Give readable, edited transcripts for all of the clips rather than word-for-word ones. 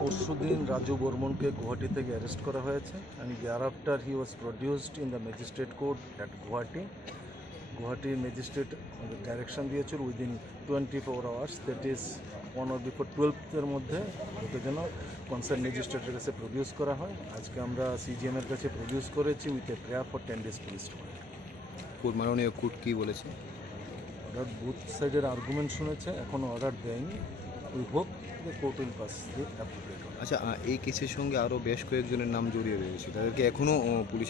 পরশুদিন রাজু বর্মনকে গুয়াহাটি থেকে অ্যারেস্ট করা হয়েছে and thereafter he was produced in the magistrate court at Guwahati magistrate direction দিয়েছিল within 24 hours, that is 1 or before 12th মধ্যে ওকে যেন কনসার্ন ম্যাজিস্ট্রেটের কাছে প্রডিউস করা হয়। আজকে আমরা সিজিএমের কাছে প্রডিউস করেছি with a prayer for 10 days police remand. মাননীয় কোর্ট কী বলেছে? অর্ডার বুথ সাইডের আর্গুমেন্ট শুনেছে, এখনও অর্ডার দেয়নি। We hope the court will pass the appropriate order. আচ্ছা, এই কেসের সঙ্গে আরও বেশ কয়েকজনের নাম জড়িয়ে রয়েছে, তাদেরকে এখনও পুলিশ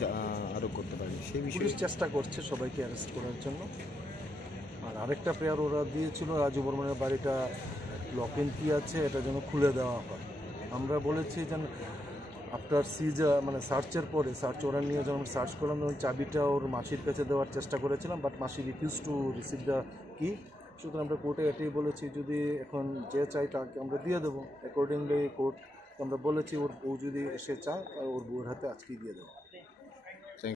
আরোপ করতে পারেনি, সেই বিষয়ে পুলিশ চেষ্টা করছে সবাইকে অ্যারেস্ট করার জন্য। আর আরেকটা প্রেয়ার ওরা দিয়েছিল রাজু বর্মনের বাড়িটা লক এন্ড কি আছে, এটা যেন খুলে দেওয়া হয়। আমরা বলেছি যেন আফটার মানে সার্চের পরে সার্চ ওরা নিয়ে যখন সার্চ করলাম তখন চাবিটা ওর মাসির কাছে দেওয়ার চেষ্টা করেছিলাম, বাট মাসি রিফিউজ টু রিসিভ দ্য কি। সুতরাং আমরা কোর্টে এটাই বলেছি যদি এখন যে চাই তাকে আমরা দিয়ে দেবো। অ্যাকর্ডিংলি কোর্ট আমরা বলেছি ওর বউ যদি এসে চায় ওর বউয়ের হাতে আজকেই দিয়ে দেবো।